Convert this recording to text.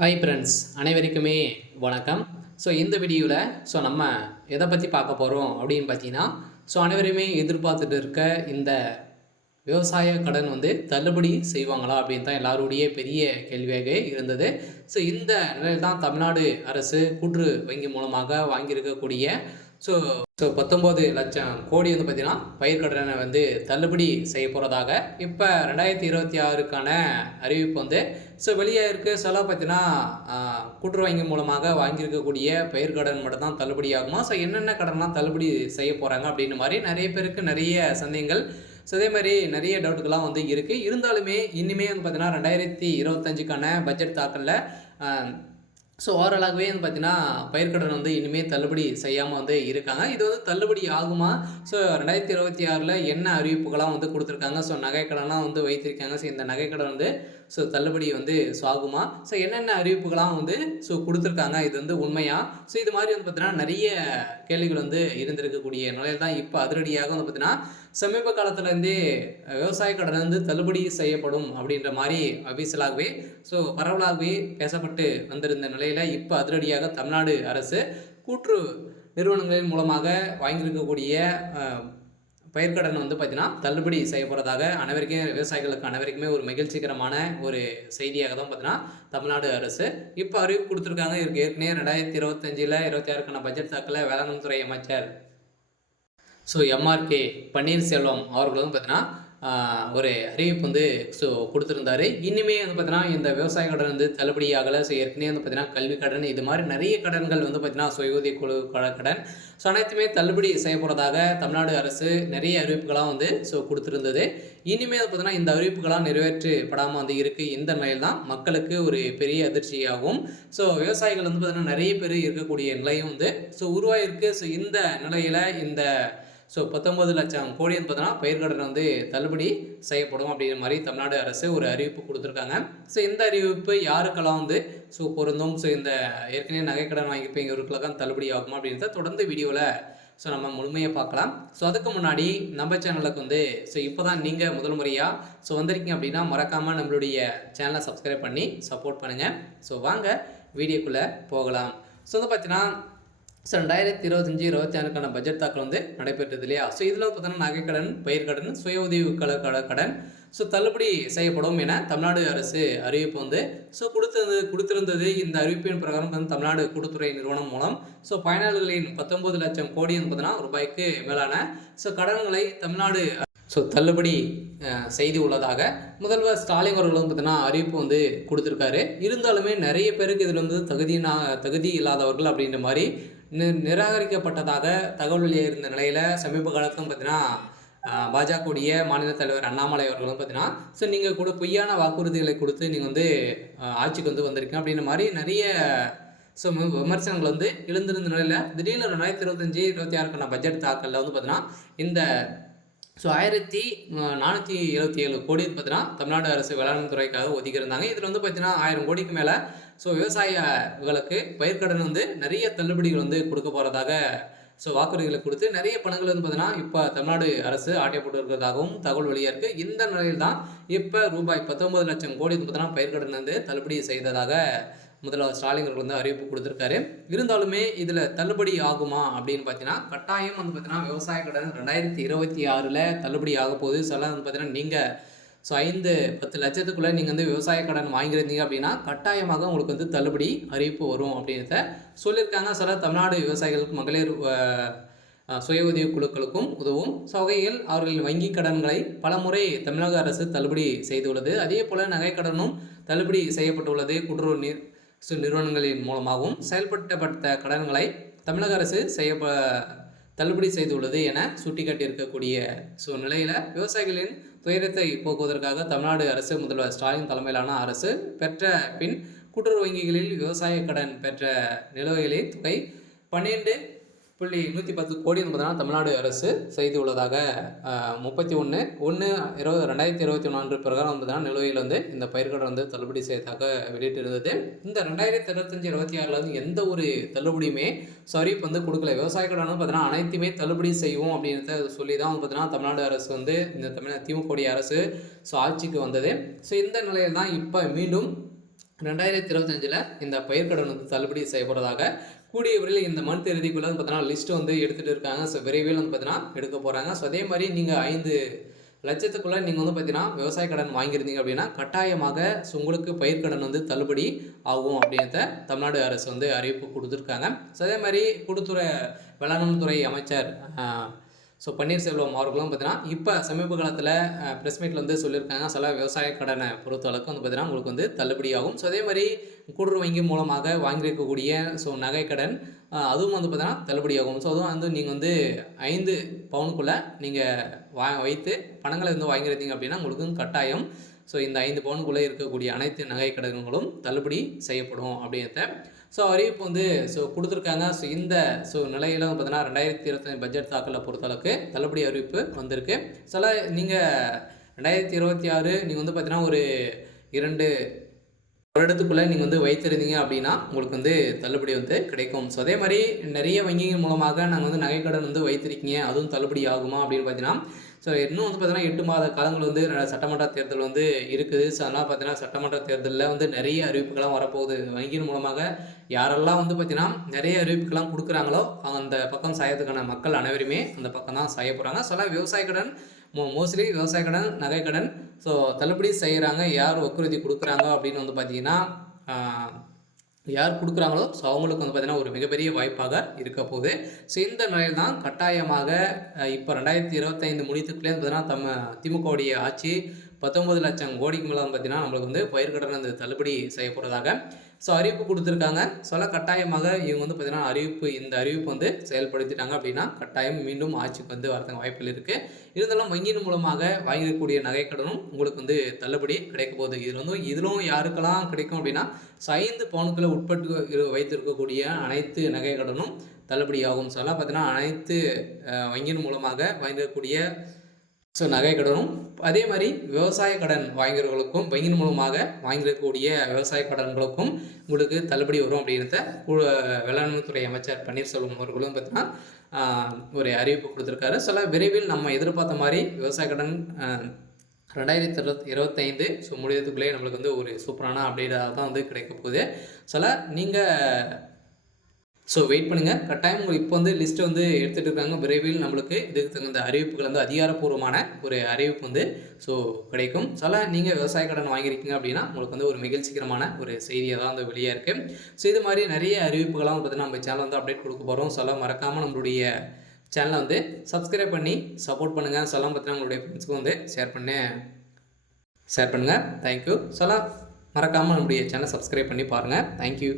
Hi friends, அனைவருக்குமே வணக்கம். இந்த வீடியோவில் நம்ம எதை பற்றி பார்க்க போகிறோம் அப்படின்னு பார்த்தீங்கன்னா, அனைவருமே எதிர்பார்த்துட்டு இருக்க இந்த விவசாய கடன் தள்ளுபடி செய்வாங்களா அப்படின்னு தான் எல்லாருடைய பெரிய கேள்வியாக இருந்தது. இந்த நிலையில் தான் தமிழ்நாடு அரசு கூட்டுறவு வங்கி மூலமாக வாங்கியிருக்கக்கூடிய ஸோ ஸோ 19,00,000 கோடி பார்த்தீங்கன்னா பயிர்க்கடனை தள்ளுபடி செய்ய போகிறதாக இப்போ 2026க்கான அறிவிப்பு வெளியே இருக்குது. பார்த்தீங்கன்னா கூட்டுறவு வங்கி மூலமாக வாங்கியிருக்கக்கூடிய பயிர்க்கடன் மட்டும் தான் தள்ளுபடி ஆகுமா? என்னென்ன கடன்லாம் தள்ளுபடி செய்ய போகிறாங்க அப்படின்னு மாதிரி நிறைய பேருக்கு நிறைய சந்தேகங்கள். அதே மாதிரி நிறைய டவுட்டுகள்லாம் இருக்குது. இருந்தாலுமே இனிமே பார்த்தீங்கன்னா 2025க்கான பட்ஜெட் தாக்கலில் ஓவராலாகவே பார்த்தீங்கன்னா பயிர்க்கடன் இனிமேல் தள்ளுபடி செய்யாமல் இருக்காங்க. இது தள்ளுபடி ஆகுமா? 2026ல் என்ன அறிவிப்புகளாம் கொடுத்துருக்காங்க. நகைக்கடன்லாம் வைத்திருக்காங்க. இந்த நகைக்கடன் தள்ளுபடி ஆகுமா? என்னென்ன அறிவிப்புகளாம் கொடுத்துருக்காங்க. இது உண்மையா? இது மாதிரி பார்த்தீங்கன்னா நிறைய கேள்விகள் இருந்திருக்கக்கூடிய நிலையில் தான் இப்போ அதிரடியாக பார்த்தீங்கன்னா சமீப காலத்துலேருந்தே விவசாய கடன் தள்ளுபடி செய்யப்படும் அப்படின்ற மாதிரி அபிஷியலாகவே பரவலாகவே பேசப்பட்டு வந்திருந்த நிலையில் இப்போ அதிரடியாக தமிழ்நாடு அரசு கூட்டுறவு நிறுவனங்களின் மூலமாக வாங்கியிருக்கக்கூடிய பயிர்க்கடன் பார்த்தீங்கன்னா தள்ளுபடி செய்யப்படுறதாக விவசாயிகளுக்கு அனைவருக்குமே ஒரு மகிழ்ச்சிகரமான ஒரு செய்தியாக தான் பார்த்தீங்கன்னா தமிழ்நாடு அரசு இப்போ அறிவிப்பு கொடுத்துருக்காங்க. இதற்கு ஏற்கனவே 2025ல் 26க்கான பட்ஜெட் தாக்கல வேளாண் துறை அமைச்சர் எம்ஆர்கே பன்னீர்செல்வம் அவர்கள் பார்த்தீங்கன்னா ஒரு அறிவிப்பு கொடுத்துருந்தாரு. இனிமே பார்த்தீங்கன்னா இந்த விவசாய கடன் தள்ளுபடி ஆகலை. ஏற்கனவே பார்த்தீங்கன்னா கல்வி கடன் இது மாதிரி நிறைய கடன்கள் பார்த்தீங்கன்னா சுய உதவி குழு கடன் அனைத்துமே தள்ளுபடி செய்யப்படுறதாக தமிழ்நாடு அரசு நிறைய அறிவிப்புகளாக கொடுத்துருந்தது. இனிமேல் பார்த்தீங்கன்னா இந்த அறிவிப்புகளாக நிறைவேற்றப்படாமல் இருக்குது. இந்த நிலையில் தான் மக்களுக்கு ஒரு பெரிய அதிர்ச்சியாகும். விவசாயிகள் பார்த்தீங்கன்னா நிறைய பேர் இருக்கக்கூடிய நிலையும் உருவாயிருக்கு. இந்த நிலையில் இந்த 19,00,000 கோடி பார்த்தீங்கன்னா பயிர்க்கடன் தள்ளுபடி செய்யப்படும் அப்படிங்கிற மாதிரி தமிழ்நாடு அரசு ஒரு அறிவிப்பு கொடுத்துருக்காங்க. இந்த அறிவிப்பு யாருக்கெல்லாம் பொருந்தும்? இந்த ஏற்கனவே நகைக்கடன் வாங்கிப்பீங்களுக்கெல்லாம் தள்ளுபடி ஆகுமா அப்படின்றத தொடர்ந்து வீடியோவில் நம்ம முழுமையாக பார்க்கலாம். அதுக்கு முன்னாடி நம்ம சேனலுக்கு இப்போ தான் நீங்கள் முதல் முறையாக வந்திருக்கீங்க அப்படின்னா மறக்காமல் நம்மளுடைய சேனலை சப்ஸ்கிரைப் பண்ணி சப்போர்ட் பண்ணுங்கள். வாங்க வீடியோக்குள்ளே போகலாம். பார்த்தீங்கன்னா 2025-26க்கான பட்ஜெட் தாக்கல் நடைபெற்றது இல்லையா? இதில் பார்த்தீங்கன்னா நகைக்கடன், பயிர்க்கடன், சுய உதவி கடன் தள்ளுபடி செய்யப்படும் என தமிழ்நாடு அரசு அறிவிப்பு கொடுத்திருந்தது. இந்த அறிவிப்பின் பிரகாரம் தமிழ்நாடு கூட்டுத்துறை நிறுவனம் மூலம் பயனாளர்களின் 19,00,000 கோடி பார்த்தீங்கன்னா ரூபாய்க்கு மேலான கடன்களை தமிழ்நாடு தள்ளுபடி செய்து உள்ளதாக முதல்வர் ஸ்டாலின் அவர்களும் பார்த்தீங்கன்னா அறிவிப்பு கொடுத்துருக்காரு. இருந்தாலுமே நிறைய பேருக்கு இதில் தகுதி இல்லாதவர்கள் அப்படின்ற மாதிரி நிராகரிக்கப்பட்டதாக தகவல் வெளியாக இருந்த நிலையில் சமீப காலத்தும் பார்த்தீங்கன்னா பாஜகவுடைய மாநில தலைவர் அண்ணாமலை அவர்களும் பார்த்தீங்கன்னா நீங்கள் கூட பொய்யான வாக்குறுதிகளை கொடுத்து நீங்கள் ஆட்சிக்கு வந்திருக்கீங்க அப்படின்ற மாதிரி நிறைய விமர்சனங்கள் எழுந்திருந்த நிலையில் திடீர்னு 2025-26க்கான பட்ஜெட் தாக்கலில் பார்த்தீங்கன்னா இந்த 1477 கோடி பார்த்தீங்கன்னா தமிழ்நாடு அரசு வேளாண் துறைக்காக ஒதுக்கியிருந்தாங்க. இதில் பார்த்தீங்கன்னா 1000 கோடிக்கு மேலே விவசாயிகளுக்கு பயிர்க்கடன் நிறைய தள்ளுபடிகள் கொடுக்க போகிறதாக வாக்குறுதிகளை கொடுத்து நிறைய பணங்கள் பார்த்தீங்கன்னா இப்போ தமிழ்நாடு அரசு ஆட்டைப்பட்டு இருக்கிறதாகவும் தகவல் வெளியாக இருக்குது. இந்த நிலையில் தான் இப்போ ரூபாய் 19,00,000 கோடி பார்த்தீங்கன்னா பயிர்க்கடன் தள்ளுபடி செய்ததாக முதல்வர் ஸ்டாலின் அவர்கள் அறிவிப்பு கொடுத்துருக்காரு. இருந்தாலுமே இதில் தள்ளுபடி ஆகுமா அப்படின்னு பார்த்தீங்கன்னா கட்டாயம் பார்த்தீங்கன்னா விவசாய கடன் 2026ல் தள்ளுபடி ஆக போகுது. பார்த்தீங்கன்னா நீங்கள் 5-10 லட்சத்துக்குள்ளே நீங்கள் விவசாய கடன் வாங்கியிருந்தீங்க அப்படின்னா கட்டாயமாக உங்களுக்கு தள்ளுபடி அறிவிப்பு வரும் அப்படின்றத சொல்லியிருக்காங்க. தமிழ்நாடு விவசாயிகளுக்கு மகளிர் சுய உதவி குழுக்களுக்கும் உதவும் வகையில் அவர்களின் வங்கி கடன்களை பல முறை தமிழக அரசு தள்ளுபடி செய்துள்ளது. அதே போல் நகைக்கடனும் தள்ளுபடி செய்யப்பட்டுள்ளது. கூட்டுறவு நிறுவனங்களின் மூலமாகவும் செயல்படுத்தப்பட்ட கடன்களை தமிழக அரசு தள்ளுபடி செய்துள்ளது என சுட்டிக்காட்டியிருக்கக்கூடிய நிலையில் விவசாயிகளின் துயரத்தை போக்குவதற்காக தமிழ்நாடு அரசு முதல்வர் ஸ்டாலின் தலைமையிலான அரசு பெற்ற பின் கூட்டுறவு வங்கிகளில் விவசாய கடன் பெற்ற நிலுவைகளின் தொகை 12.110 கோடி என்பதனால் தமிழ்நாடு அரசு செய்துள்ளதாக 31/1/2024 பிரகாரம் பார்த்தீங்கன்னா நிலுவையில் இந்த பயிர்க்கடன் தள்ளுபடி செய்ததாக வெளியிட்டிருந்தது. இந்த 2025-26ல் எந்த ஒரு தள்ளுபடியுமே அறிவிப்பு கொடுக்கல. விவசாய கடன் பார்த்தீங்கன்னா அனைத்துமே தள்ளுபடி செய்வோம் அப்படின்றத சொல்லி தான் பார்த்தீங்கன்னா தமிழ்நாடு அரசு இந்த திமுக அரசு ஆட்சிக்கு வந்தது. இந்த நிலையில் தான் இப்போ மீண்டும் 2025 இந்த பயிர்க்கடன் வந்து தள்ளுபடி செய்யப்படுறதாக கூடிய விரைவில் இந்த மந்த் இறுதிக்குள்ள வந்து பார்த்தீங்கன்னா லிஸ்ட் வந்து எடுத்துகிட்டு இருக்காங்க. ஸோ விரைவில் வந்து பார்த்தீங்கன்னா எடுக்க போகிறாங்க. ஸோ அதே மாதிரி நீங்கள் 5 லட்சத்துக்குள்ளே நீங்கள் வந்து பார்த்தீங்கன்னா விவசாய கடன் வாங்கியிருந்தீங்க அப்படின்னா கட்டாயமாக உங்களுக்கு பயிர்க்கடன் வந்து தள்ளுபடி ஆகும் அப்படின்றத தமிழ்நாடு அரசு வந்து அறிவிப்பு கொடுத்துருக்காங்க. ஸோ அதே மாதிரி கூட்டுத்துறை வேளாண் துறை அமைச்சர் பன்னீர்செல்வம் அவர்களும் பார்த்தீங்கன்னா இப்போ சமீப காலத்தில் ப்ரெஸ் மீட்டில் வந்து சொல்லியிருக்காங்க. சில விவசாய கடனை பொறுத்தளவுக்கு வந்து பார்த்தீங்கன்னா உங்களுக்கு வந்து தள்ளுபடி ஆகும். ஸோ அதே மாதிரி கூட்டுறவு வங்கி மூலமாக வாங்கியிருக்கக்கூடிய நகைக்கடன் அதுவும் வந்து பார்த்தீங்கன்னா தள்ளுபடி ஆகும். ஸோ அதுவும் வந்து நீங்கள் வந்து 5 பவுனுக்குள்ளே நீங்கள் வைத்து பணங்களை வந்து வாங்கியிருந்தீங்க அப்படின்னா உங்களுக்கு கட்டாயம் இந்த 5 பவுனுக்குள்ளே இருக்கக்கூடிய அனைத்து நகை கடன்களும் தள்ளுபடி செய்யப்படும் அப்படின்றத அறிவிப்பு வந்து கொடுத்துருக்காங்க. இந்த நிலையில் வந்து பார்த்தீங்கன்னா 2025 பட்ஜெட் தாக்கலை பொறுத்தளவுக்கு தள்ளுபடி அறிவிப்பு வந்திருக்கு. நீங்கள் 2026 நீங்கள் வந்து பார்த்தீங்கன்னா ஒரு 2 வருடத்துக்குள்ளே நீங்கள் வந்து வைத்திருந்தீங்க அப்படின்னா உங்களுக்கு வந்து தள்ளுபடி வந்து கிடைக்கும். அதே மாதிரி நிறைய வங்கிகள் மூலமாக நாங்கள் வந்து நகைக்கடன் வந்து வைத்திருக்கீங்க, அதுவும் தள்ளுபடி ஆகுமா அப்படின்னு பார்த்தீங்கன்னா இன்னும் வந்து பார்த்தீங்கன்னா 8 மாத காலங்கள் வந்து சட்டமன்ற தேர்தல் வந்து இருக்குது. அதனால் பார்த்தீங்கன்னா சட்டமன்ற தேர்தலில் வந்து நிறைய அறிவிப்புகள்லாம் வரப்போகுது. வங்கியின் மூலமாக யாரெல்லாம் வந்து பார்த்தீங்கன்னா நிறைய அறிவிப்புகள்லாம் கொடுக்குறாங்களோ அந்த பக்கம் சாயத்துக்கான மக்கள் அனைவருமே அந்த பக்கம் தான் சாய போகிறாங்க. விவசாய கடன் மோஸ்ட்லி விவசாய கடன், நகைக்கடன் தள்ளுபடி செய்கிறாங்க. யார் வாக்குறுதி கொடுக்குறாங்க அப்படின்னு வந்து பார்த்தீங்கன்னா யார் கொடுக்குறாங்களோ அவங்களுக்கு வந்து பார்த்தீங்கன்னா ஒரு மிகப்பெரிய வாய்ப்பாக இருக்க போகுது. இந்த நிலையில் தான் கட்டாயமாக இப்போ 2025 முடித்துக்குள்ளே பார்த்தீங்கன்னா திமுகவுடைய ஆட்சி 19 லட்சம் கோடிக்கு மேலே பார்த்தீங்கன்னா நம்மளுக்கு வந்து பயிர்க்கடன் வந்து தள்ளுபடி செய்ய போகிறதாக அறிவிப்பு கொடுத்துருக்காங்க. கட்டாயமாக இவங்க வந்து பார்த்தீங்கன்னா இந்த அறிவிப்பு வந்து செயல்படுத்திட்டாங்க அப்படின்னா கட்டாயம் மீண்டும் ஆட்சிக்கு வந்து வரதுக்கு வாய்ப்புகள் இருக்குது. இருந்தாலும் வங்கியின் மூலமாக வாங்கிக்கூடிய நகைக்கடனும் உங்களுக்கு வந்து தள்ளுபடி கிடைக்க போகுது. இதிலும் யாருக்கெல்லாம் கிடைக்கும் அப்படின்னா 5 பவுனுக்குள்ள உட்பட்டு வைத்திருக்கக்கூடிய அனைத்து நகைக்கடனும் தள்ளுபடி ஆகும். பார்த்தீங்கன்னா அனைத்து வங்கியின் மூலமாக வாங்கக்கூடிய நகைக்கடனும் அதே மாதிரி விவசாய கடன் வாங்கிறவர்களுக்கும் வங்கியின் மூலமாக வாங்கிஇருக்கக்கூடிய விவசாய கடன்களுக்கும் உங்களுக்கு தள்ளுபடி வரும் அப்படின்றத வேளாண்மைத்துறை அமைச்சர் பன்னீர்செல்வம் அவர்களும் பார்த்தீங்கன்னா ஒரு அறிவிப்பு கொடுத்துருக்காரு. விரைவில் நம்ம எதிர்பார்த்த மாதிரி விவசாய கடன் 2025 முடியறதுக்குள்ளே நம்மளுக்கு வந்து ஒரு சூப்பரான அப்டேட்டாக தான் வந்து கிடைக்க போகுது. நீங்கள் வெயிட் பண்ணுங்கள். கட்டாயம் உங்களுக்கு இப்போ வந்து லிஸ்ட்டை வந்து எடுத்துகிட்டு இருக்காங்க. விரைவில் நம்மளுக்கு இதுக்கு தகுந்த அறிவிப்புகள் வந்து அதிகாரப்பூர்வமான ஒரு அறிவிப்பு வந்து கிடைக்கும். நீங்கள் விவசாய கடன் வாங்கியிருக்கீங்க அப்படின்னா உங்களுக்கு வந்து ஒரு மகிழ்ச்சிகரமான ஒரு செய்தியாக தான் வந்து வெளியாக இருக்குது. இது மாதிரி நிறைய அறிவிப்புகளாம் பார்த்தீங்கன்னா நம்ம சேனல் வந்து அப்டேட் கொடுக்க போகிறோம். மறக்காமல் நம்மளுடைய சேனலை வந்து சப்ஸ்கிரைப் பண்ணி சப்போர்ட் பண்ணுங்கள். பார்த்தீங்கன்னா உங்களுடைய ஃப்ரெண்ட்ஸுக்கும் வந்து ஷேர் பண்ணுங்கள். தேங்க்யூ. மறக்காமல் நம்மளுடைய சேனலை சப்ஸ்கிரைப் பண்ணி பாருங்கள். தேங்க்யூ.